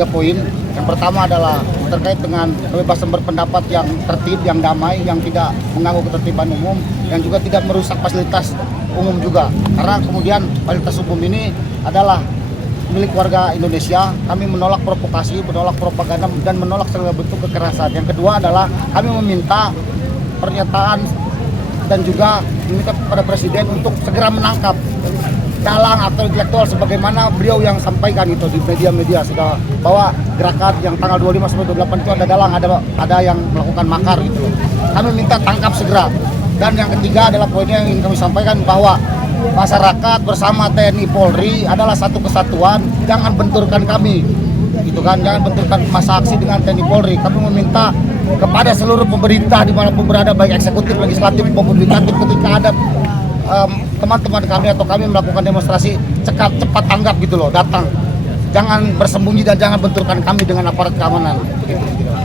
3 poin. Yang pertama adalah terkait dengan kebebasan berpendapat yang tertib, yang damai, yang tidak mengganggu ketertiban umum, yang juga tidak merusak fasilitas umum juga. Karena kemudian fasilitas umum ini adalah milik warga Indonesia. Kami menolak provokasi, menolak propaganda, dan menolak segala bentuk kekerasan. Yang kedua adalah kami meminta pernyataan dan juga meminta kepada Presiden untuk segera menangkap dalang atau intelektual sebagaimana beliau yang sampaikan itu di media-media sudah, bahwa gerakan yang tanggal 25 sampai 28 itu ada dalang, ada yang melakukan makar gitu. Kami minta tangkap segera. Dan yang ketiga adalah poinnya yang ingin kami sampaikan, bahwa masyarakat bersama TNI Polri adalah satu kesatuan, jangan benturkan kami. Gitu kan, jangan benturkan masa aksi dengan TNI Polri. Kami meminta kepada seluruh pemerintah dimanapun berada, baik eksekutif, legislatif maupun yudikatif, ketika ada teman-teman kami atau kami melakukan demonstrasi, cepat tanggap gitu loh, datang, jangan bersembunyi dan jangan benturkan kami dengan aparat keamanan.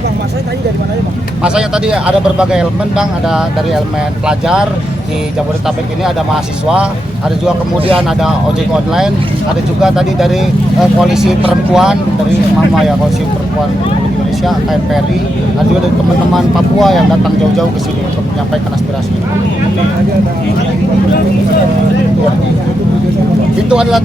Bang, masanya tadi dari mana ya, Bang? Masanya tadi ada berbagai elemen, Bang, ada dari elemen pelajar di Jabodetabek ini, ada mahasiswa, ada juga kemudian ada ojek online, ada juga tadi dari koalisi perempuan dari Mama ya, koalisi perempuan Indonesia, KNPRI, ada juga dari teman-teman Papua yang datang jauh-jauh ke sini untuk menyampaikan aspirasi. Ya. Itu adalah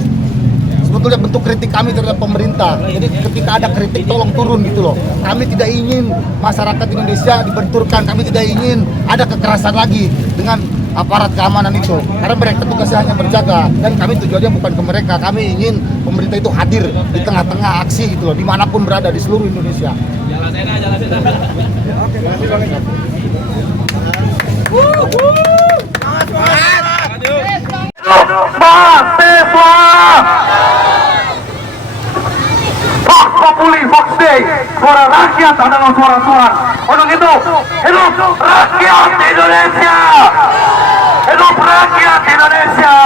sebetulnya bentuk kritik kami terhadap pemerintah. Jadi ketika ada kritik, tolong turun gitu loh. Kami tidak ingin masyarakat Indonesia dibenturkan, kami tidak ingin ada kekerasan lagi dengan aparat keamanan itu. Karena mereka tugasnya hanya berjaga, dan kami tujuannya bukan ke mereka. Kami ingin pemerintah itu hadir di tengah-tengah aksi gitu loh, dimanapun berada di seluruh Indonesia. Mahasiswa Vox Populi, Vox Dei, suara rakyat adalah suara Tuhan. Untuk itu, hidup rakyat Indonesia, hidup rakyat Indonesia.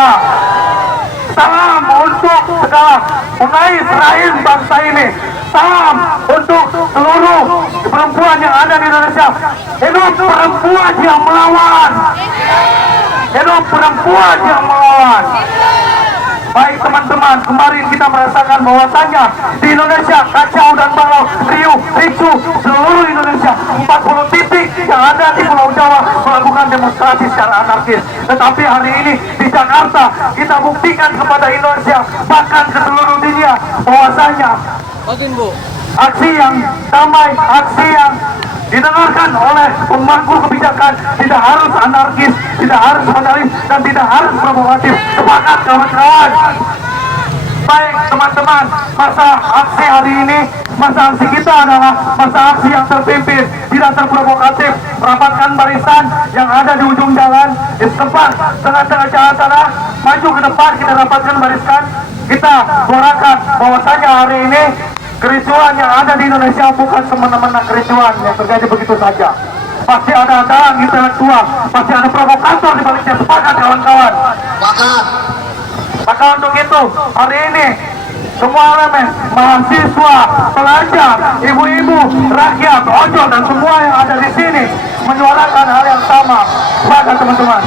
Salam untuk segala pengais rahim bangsa ini. Salam untuk seluruh perempuan yang ada di Indonesia. Hidup perempuan yang melawan, hidup perempuan yang melawan. Baik teman-teman, kemarin kita merasakan bahwasannya di Indonesia kacau dan balau, riuh, ricu seluruh Indonesia. 40 titik yang ada di Pulau Jawa melakukan demonstrasi secara anarkis. Tetapi hari ini di Jakarta kita buktikan kepada Indonesia, bahkan ke seluruh dunia, bahwasannya aksi yang damai, aksi yang didengarkan oleh pemangku kebijakan tidak harus anarkis, tidak harus vandalis, dan tidak harus provokatif. Sepakat kawan-kawan? Baik teman-teman, masa aksi hari ini, masa aksi kita adalah masa aksi yang terpimpin, tidak terprovokatif. Rapatkan barisan yang ada di ujung jalan, di tempat tengah-tengah jalan sana, maju ke depan, kita rapatkan barisan. Kita suarakan bahwasanya hari ini kericuan yang ada di Indonesia bukan semena-mena kericuan yang terjadi begitu saja. Pasti ada dalang intelektual, pasti ada provokator di baliknya. Sepakat kawan-kawan? Maka untuk itu hari ini semua elemen, mahasiswa, pelajar, ibu-ibu, rakyat, ojol, dan semua yang ada di sini menyuarakan hal yang sama. Sepakat teman-teman?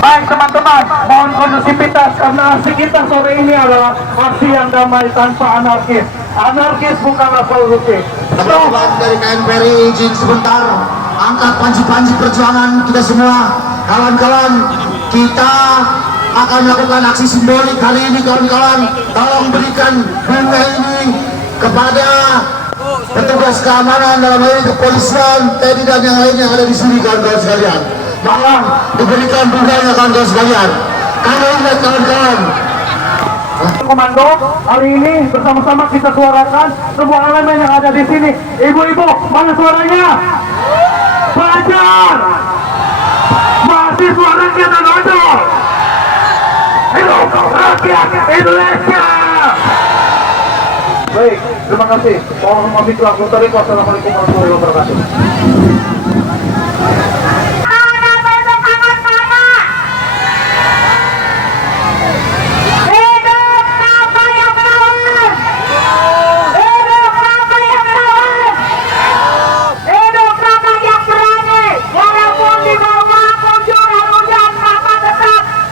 Baik teman-teman, mohon kondusivitas karena aksi kita sore ini adalah aksi yang damai tanpa anarkis. Anarkis bukanlah solusi. Teman-teman dari KNPRI, izin sebentar angkat panji-panji perjuangan kita semua. Kawan-kawan, kita akan melakukan aksi simbolik kali ini. Kawan-kawan, tolong berikan bunga ini kepada petugas keamanan, dalam hal ini kepolisian, TNI, dan yang lainnya yang ada di sini, kawan-kawan sekalian. Tolong diberikan bunganya, kawan-kawan sekalian. Kami ingat kawan-kawan, Komando, hari ini bersama-sama kita suarakan semua elemen yang ada di sini. Ibu-ibu, mana suaranya? Pelajar, mahasiswa, rakyat, dan ojol. Hidup rakyat Indonesia. Baik, terima kasih. Mohon maaf itulah. Wassalamualaikum warahmatullahi wabarakatuh.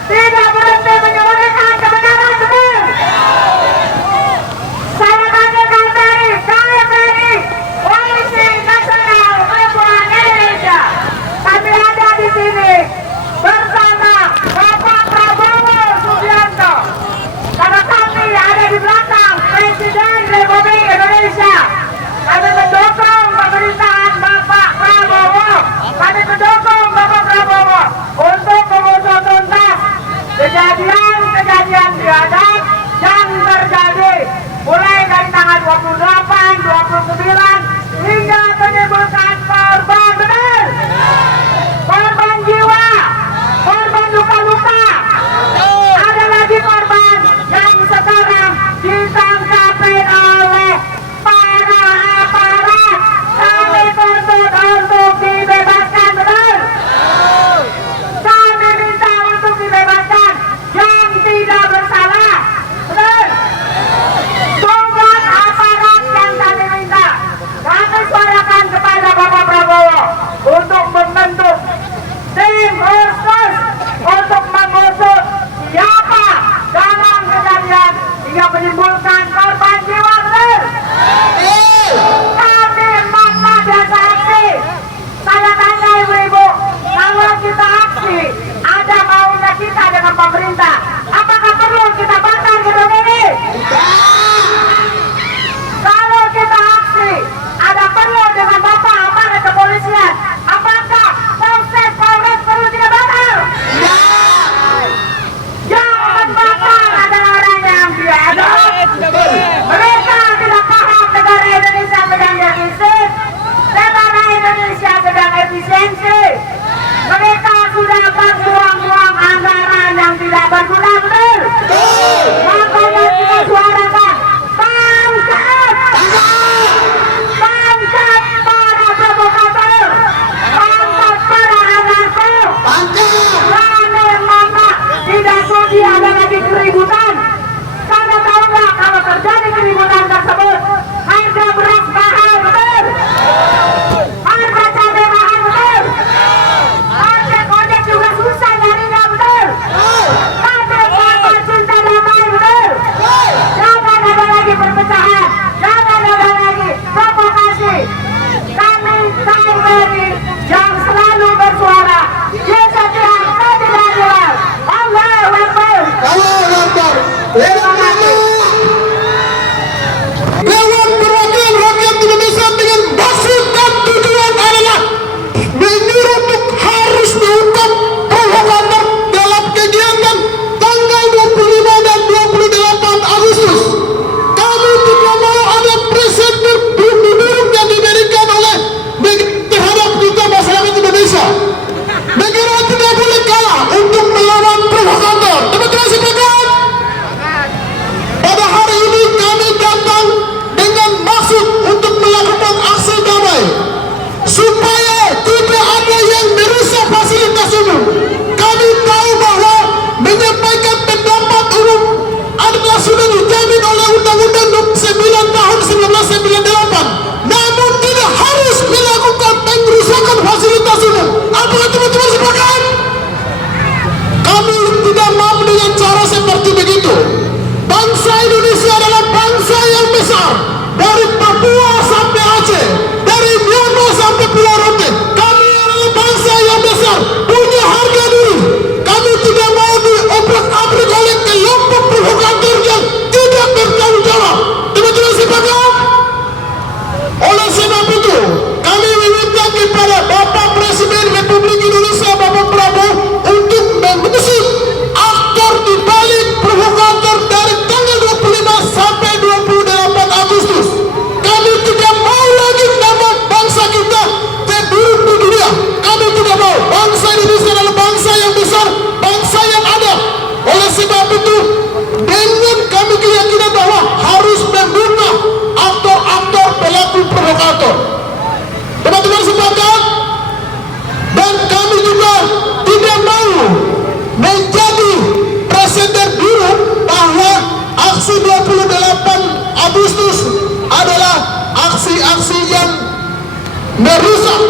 Tidak berhenti kejadian biadab yang terjadi mulai dari tanggal 28, 29 hingga menimbulkan korban, benar? Korban jiwa, korban luka-luka. Ada lagi korban yang sekarang ditangkapi oleh para aparat. Kami tuntut untuk dibebaskan, benar? Kami minta untuk dibebaskan yang tidak bersalah, benar? Tugas aparat yang kami minta, kami suarakan kepada Bapak Prabowo untuk membentuk tim khusus untuk mengusut siapa dalam kejadian hingga menimbulkan korban jiwa, benar? Kami makna biasa aksi. Saya tanya ibu-ibu, kalau kita aksi, ada maunya kita dengan pemerintah, apakah perlu kita bakar gedung ini? Kalau kita aksi, ada perlu dengan Bapak aparat kepolisian, apakah Polres perlu kita bakar? Yang membakar adalah orang yang biadab. Mereka tidak paham negara Indonesia sedang defisit, negara Indonesia sedang efisiensi. Mereka sudah berbuang-buang anggaran yang tidak berguna, benar? Makanya kita suarakan bangkat para provokator, bangkat para anarko. Kami maka tidak sudi ada lagi keributan. Karena tahu nggak kalau terjadi keributan tersebut, harga beras mahal, benar? Harga cabai mahal, benar? Ojek juga susah nyarinya, benar? Kami Bapak cinta damai, benar? Jangan ada lagi perpecahan, jangan ada lagi provokasi. Kami KMPRI yang selalu bersuara di setiap ketidakadilan. Allahu Akbar. Terima kasih. Dewan Perwakilan Rakyat Indonesia dengan maksud dan tujuan adalah menyuruh untuk harus mengungkap provokator dalam kegiatan tanggal 25 dan 28 Agustus. Kami tidak mau ada presiden buruk yang diberikan oleh terhadap kita masyarakat Indonesia. Negara tidak boleh kalah untuk melawan provokator. Teman-teman sepakat? Pada hari ini kami datang dengan maksud untuk melakukan aksi damai supaya tidak ada yang merusak fasilitas umum. Kami tahu bahwa menyampaikan pendapat umum adalah sudah dijamin oleh Undang-Undang 9 tahun 1998, namun tidak harus melakukan pengerusakan fasilitas umum. Apakah teman-teman sepakat? Kami tidak mau dengan cara seperti begitu. Bangsa Indonesia adalah bangsa yang besar, dari Papua sampai Aceh, dari Myanmar sampai Pulau Rote. Kami adalah bangsa yang besar, punya harga diri. Kami tidak mau diobrak-abrik oleh kelompok provokator yang tidak bertanggung jawab. Teman-teman sepakat? Oleh sebab itu, kami meminta kepada Bapak Presiden Republik Indonesia, Bapak Prabowo, untuk mengusut aktor di balik provokator dari tanggal 25 sampai 28 Agustus. Kami tidak mau lagi nama bangsa kita terburuk di dunia. Kami tidak mau. Bangsa Indonesia adalah bangsa yang besar, bangsa yang ada. Oleh sebab itu, dengan kami keyakinan bahwa harus membunuh aktor-aktor pelaku provokator. Teman-teman sepakat? Dan kami juga tidak mau menjadi presiden buruk bahwa aksi 28 Agustus adalah aksi-aksi yang merusak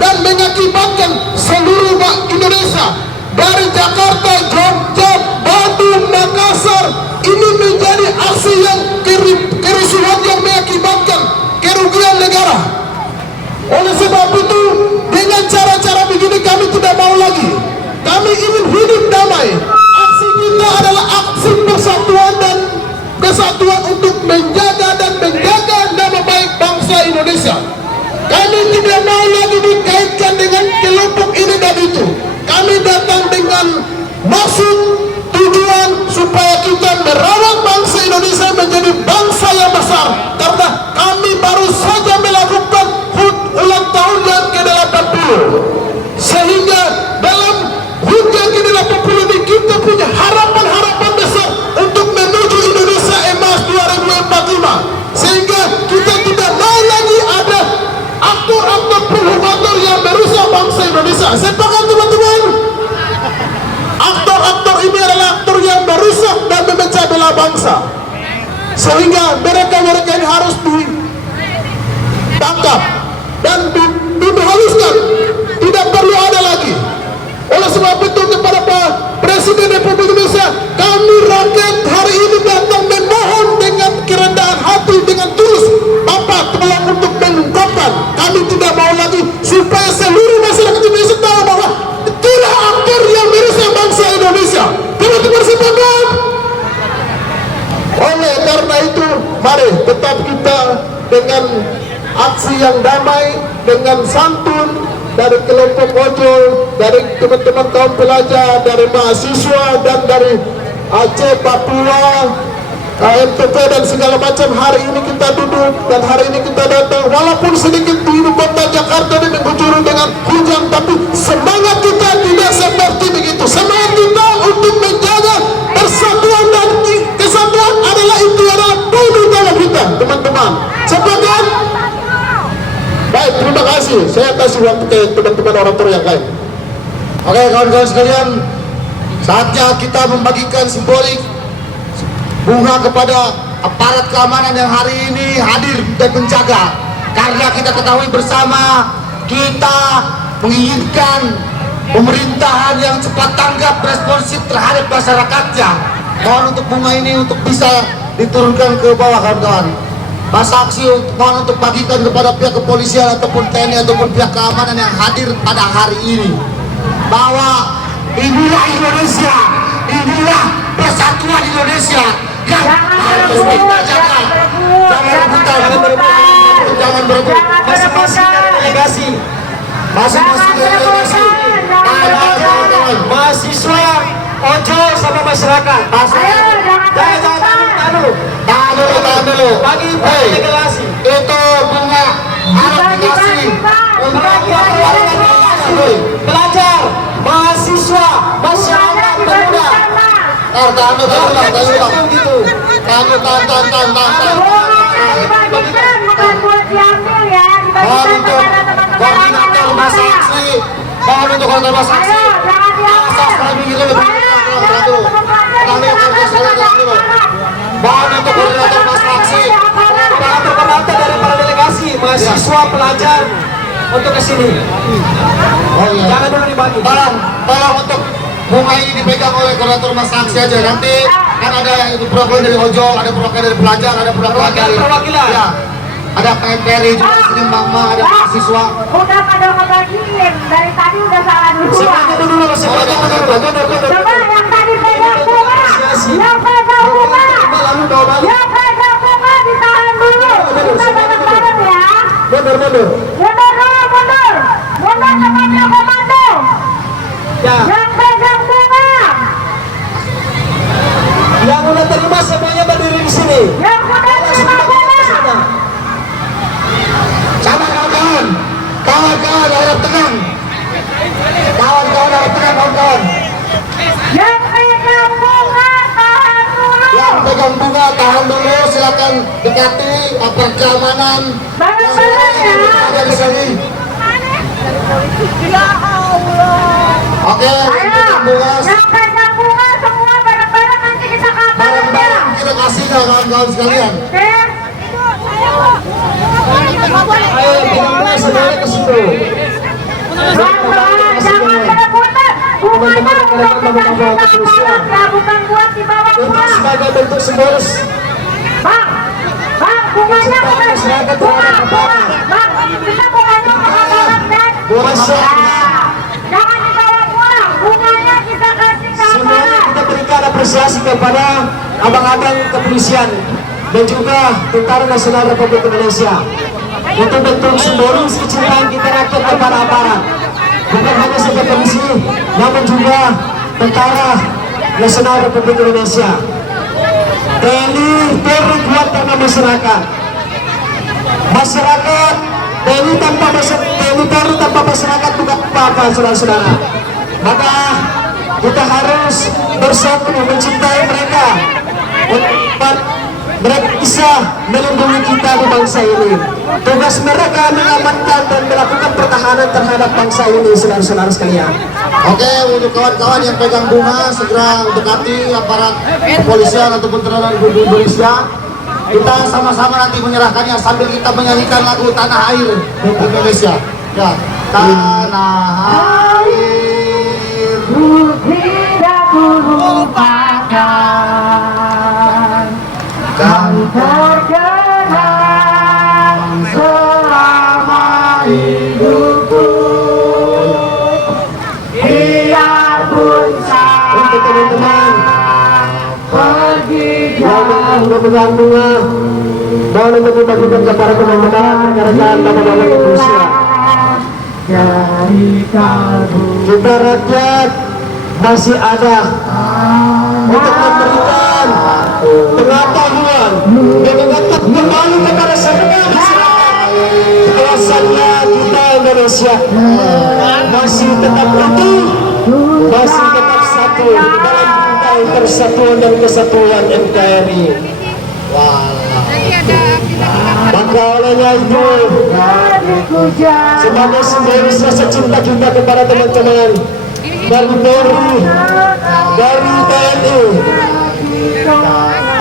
dan mengakibatkan seluruh Indonesia dari Jakarta, Jogja, Bandung, Makassar. Ini menjadi aksi yang kerusuhan yang mengakibatkan kerugian negara. Oleh sebab itu, dengan cara-cara begini kami tidak mau lagi. Kami ingin hidup damai. Aksi kita adalah aksi persatuan dan kesatuan untuk menjaga dan menjaga nama baik bangsa Indonesia. Kami tidak mau lagi dikaitkan dengan kelompok ini dan itu. Kami datang dengan maksud tujuan supaya kita merawat bangsa Indonesia menjadi bangsa yang besar, karena kami baru saja melakukan HUT ulang tahun yang ke-80, sehingga dalam HUT yang ke-80 ini kita punya harapan-harapan besar untuk menuju Indonesia Emas 2045, sehingga kita tidak mau lagi ada aktor-aktor provokator yang merusak bangsa Indonesia. Sepakat teman-teman? Aktor-aktor ini adalah aktor yang merusak dan memecah belah bangsa, sehingga mereka-mereka ini harus ditangkap dan dihaluskan, tidak perlu ada lagi. Oleh sebab itu kepada Pak Presiden Republik Indonesia, kami rakyat hari ini datang memohon dengan kerendahan hati, dengan tulus, Bapak tolong untuk mengungkapkan, kami tidak mau lagi, supaya seluruh masyarakat Indonesia tahu bahwa tidak aktor yang merusak bangsa Indonesia. Teman-teman sepakat? Oleh karena itu, mari tetap kita dengan aksi yang damai, dengan santun dari kelompok ojol, dari teman-teman kaum pelajar, dari mahasiswa dan dari Aceh, Papua, NTT dan segala macam. Hari ini kita duduk dan hari ini kita datang, walaupun sedikit di ibu kota Jakarta ini mengguyur dengan hujan, tapi semangat kita tidak seperti begitu. Semangat kita untuk menjaga persatuan dan kesatuan adalah bunuh utama kita, teman-teman. Sepakat? Baik, terima kasih. Saya kasih waktu ke teman-teman orator yang lain. Oke kawan-kawan sekalian, saatnya kita membagikan simbolik bunga kepada aparat keamanan yang hari ini hadir dan menjaga, karena kita ketahui bersama kita menginginkan pemerintahan yang cepat tanggap, responsif terhadap masyarakatnya. Mohon untuk bunga ini untuk bisa diturunkan ke bawah kawan-kawan. Masa aksi mohon untuk bagikan kepada pihak kepolisian ataupun TNI ataupun pihak keamanan yang hadir pada hari ini, bahwa inilah Indonesia, inilah persatuan Indonesia yang harus kita jaga. Jangan rebutan, jangan berebut. Masing-masing dari delegasi, Masing-masing delegasi, mahasiswa, ojol sama masyarakat. tahan dulu. Bagi delegasi. Itu bunga harus dikasih untuk Pelajar, mahasiswa, masyarakat pemuda. tahan dulu. Bukan buat diambil ya, Mohon dibagikan untuk kepada teman-teman koordinator masa aksi, mohon untuk koordinator masa aksi. Ayo, jangan Asas kami diambil. dulu. Kami akan kesalahan dulu. Mohon untuk koordinator masa aksi. Penonton dari para delegasi, mahasiswa, pelajar untuk ke sini. Oh iya. Jangan dulu dibagi. Tolong untuk bunga ini dipegang oleh koordinator masa aksi aja. Nanti kan ada yang perwakilan dari ojol, ada perwakilan dari pelajar, ada perwakilan dari Perwakilan. Ya. Ada KMPRI juga sini mama, ada mahasiswa. Udah pada ngebagiin, dari tadi udah salah dulu. Semuanya dulu, semuanya dulu. Coba yang tadi pegang bunga, yang pegang bunga, Lalu bawa balik. yang pegang bunga ditahan dulu. Kita bareng-bareng ya. Mundur. Mundur dulu, mundur. Mundur tempatnya komando. Ya, Yang pegang bunga, yang udah terima semuanya berdiri di sini. yang udah terima bunga. Sama kawan-kawan. Kawan-kawan harap tenang. Kawan-kawan harap tenang kawan-kawan. Yang pegang bunga tahan dulu. Yang pegang bunga tahan dulu, silakan dekati aparat keamanan. Bareng-bareng ya. Ada di sini. Ya Allah. Oke, yang Ayo, pegang bunga yang pegang bunga semua bareng-bareng nanti kita kapan bareng-bareng kita kasih ke kawan-kawan sekalian. Ayo yang pegang bunga semuanya ke situ. Jangan berebutan. Bunganya untuk dikasih ke aparat ya, bukan buat dibawa Untuk pulang. sebagai bentuk simbolis. Bang, bunganya bukan Bang, kita bunganya ke aparat dan jangan dibawa pulang. Bunganya kita kasih ke Semuanya aparat. kita berikan apresiasi kepada abang-abang kepolisian dan juga Tentara Nasional Republik Indonesia untuk bentuk simbolis kecintaan kita rakyat kepada aparat. Bukan hanya saja polisi, namun juga tentara Nasional Republik Indonesia. TNI Polri kuat karena masyarakat. Masyarakat, TNI Polri tanpa masyarakat bukan apa-apa, saudara-saudara. Maka kita harus bersatu mencintai mereka, untuk mereka bisa melindungi kita di bangsa ini. Tugas mereka mengamankan dan melakukan pertahanan terhadap bangsa ini, saudara-saudara sekalian. Oke, untuk kawan-kawan yang pegang bunga segera dekati aparat kepolisian ataupun tentara Republik Indonesia. Kita sama-sama nanti menyerahkannya sambil kita menyanyikan lagu Tanah Air Indonesia. Ya, Tanah Air tidak lupakan dan terkenang selama hidupku. Biarpun Untuk teman-teman pergi yang memegang bunga, mohon untuk dibagikan kepada teman-teman rekan-rekan teman-teman Indonesia. dari kalbu. Kita rakyat masih ada untuk memberikan pengetahuan dan mengetuk kembali kepada semua masyarakat. Bahwasannya kita Indonesia masih tetap utuh, masih tetap satu dalam bingkai persatuan dan kesatuan NKRI. Maka olehnya itu, sebagai simbolis rasa cinta kita kepada teman-teman dari Polri, dari TNI,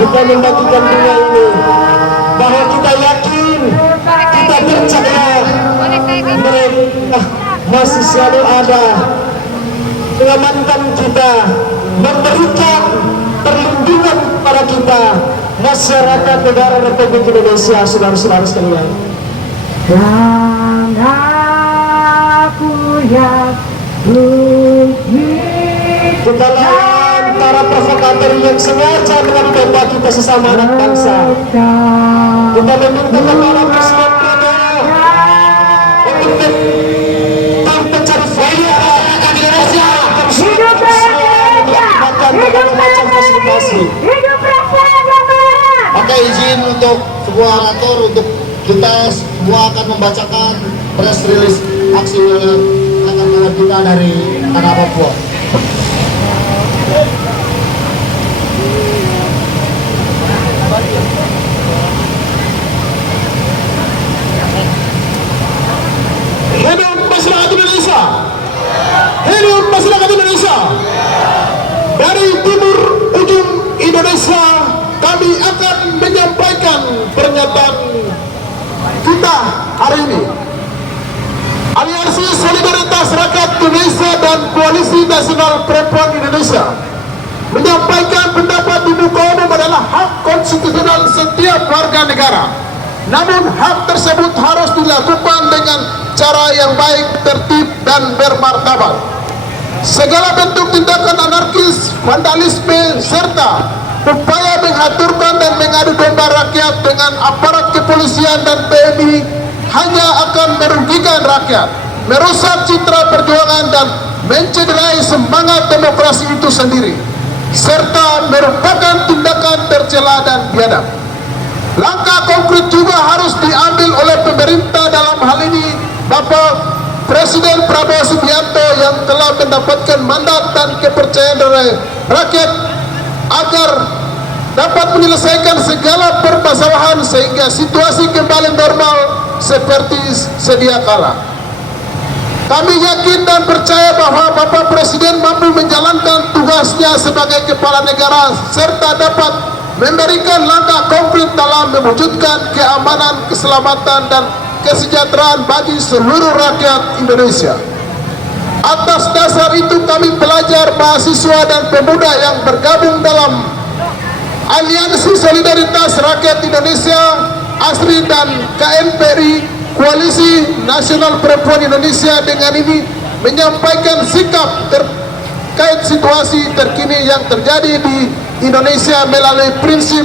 kita membagikan bunga ini, bahwa kita yakin, kita percaya mereka masih selalu ada mengamankan kita, memberikan perlindungan kepada kita, masyarakat negara Republik Indonesia, saudara-saudara sekalian. Dan aku yang Kita lawan para provokator yang sengaja mencoba kita sesama anak bangsa. Kita meminta kepada Presiden Prabowo untuk mencari faya Indonesia. Hidup Indonesia! Hidup Indonesia! Hidup Rakyat! Oke, izin untuk sebuah orator untuk kita semua akan membacakan press release aksi kawan-kawan kita dari tanah Papua. Hidup masyarakat Indonesia. Hidup masyarakat Indonesia. Dari timur ujung Indonesia, kami akan menyampaikan pernyataan kita hari ini. Aliansi Solidaritas Rakyat Indonesia dan Koalisi Nasional Perempuan Indonesia menyampaikan pendapat di muka umum adalah hak konstitusional setiap warga negara. Namun hak tersebut harus dilakukan dengan cara yang baik, tertib, dan bermartabat. Segala bentuk tindakan anarkis, vandalisme, serta upaya menghancurkan dan mengadu domba rakyat dengan aparat kepolisian dan TNI hanya akan merugikan rakyat, merusak citra perjuangan dan mencederai semangat demokrasi itu sendiri, serta merupakan tindakan tercela dan biadab. Langkah konkret juga harus diambil oleh pemerintah, dalam hal ini Bapak Presiden Prabowo Subianto yang telah mendapatkan mandat dan kepercayaan dari rakyat agar dapat menyelesaikan segala permasalahan sehingga situasi kembali normal seperti sedia kala. Kami yakin dan percaya bahwa Bapak Presiden mampu menjalankan tugasnya sebagai kepala negara serta dapat memberikan langkah konkret dalam mewujudkan keamanan, keselamatan, dan kesejahteraan bagi seluruh rakyat Indonesia. Atas dasar itu kami pelajar, mahasiswa, dan pemuda yang bergabung dalam Aliansi Solidaritas Rakyat Indonesia ASRI dan KNPRI Koalisi Nasional Perempuan Indonesia dengan ini menyampaikan sikap terkait situasi terkini yang terjadi di Indonesia melalui prinsip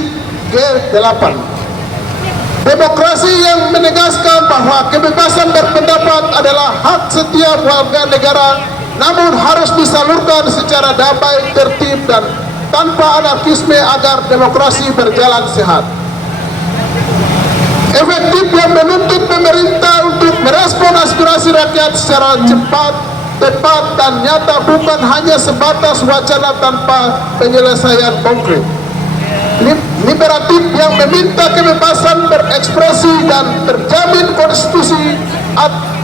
G8. Demokrasi yang menegaskan bahwa kebebasan berpendapat adalah hak setiap warga negara namun harus disalurkan secara damai, tertib, dan tanpa anarkisme agar demokrasi berjalan sehat. Efektif yang menuntut pemerintah untuk merespon aspirasi rakyat secara cepat, tepat, dan nyata, bukan hanya sebatas wacana tanpa penyelesaian konkret. Liberatif yang meminta kebebasan berekspresi dan terjamin konstitusi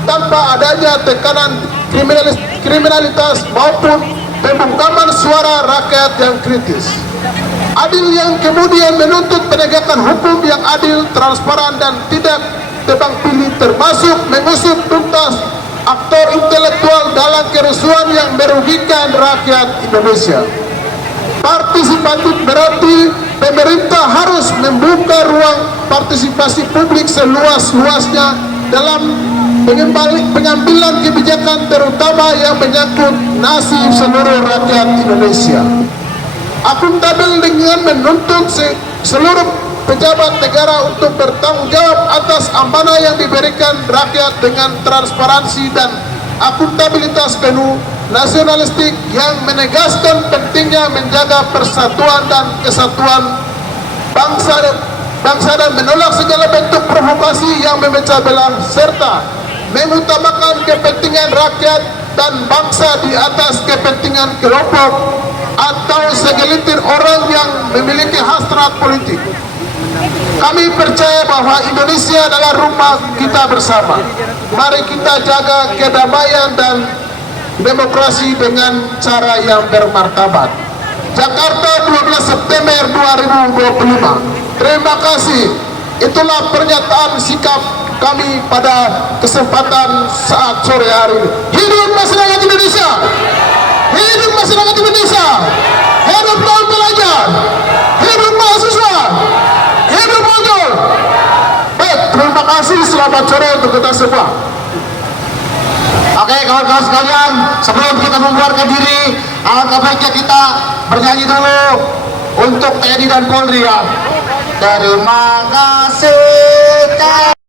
tanpa adanya tekanan kriminalitas maupun pembungkaman suara rakyat yang kritis. Adil yang kemudian menuntut penegakan hukum yang adil, transparan, dan tidak tebang pilih, termasuk mengusut tuntas aktor intelektual dalam kerusuhan yang merugikan rakyat Indonesia. Partisipatif berarti pemerintah harus membuka ruang partisipasi publik seluas-luasnya dalam pengambilan kebijakan, terutama yang menyangkut nasib seluruh rakyat Indonesia. Akuntabel dengan menuntut seluruh pejabat negara untuk bertanggung jawab atas amanah yang diberikan rakyat dengan transparansi dan akuntabilitas penuh, nasionalistik yang menegaskan pentingnya menjaga persatuan dan kesatuan bangsa dan menolak segala bentuk provokasi yang memecah belah, serta mengutamakan kepentingan rakyat dan bangsa di atas kepentingan kelompok atau segelintir orang yang memiliki hasrat politik. Kami percaya bahwa Indonesia adalah rumah kita bersama. Mari kita jaga kedamaian dan demokrasi dengan cara yang bermartabat. Jakarta, 12 September 2025. Terima kasih. Itulah pernyataan sikap kami pada kesempatan saat sore hari ini. Hidup masyarakat Indonesia! Hidup masyarakat Indonesia! Hidup kaum pelajar! Hidup mahasiswa! Hidup ojol! Baik, terima kasih. Selamat sore untuk kita semua. Oke, kawan-kawan sekalian, sebelum kita membuarkan diri, alangkah baiknya kita bernyanyi dulu untuk TNI dan Polri ya. Terima kasih.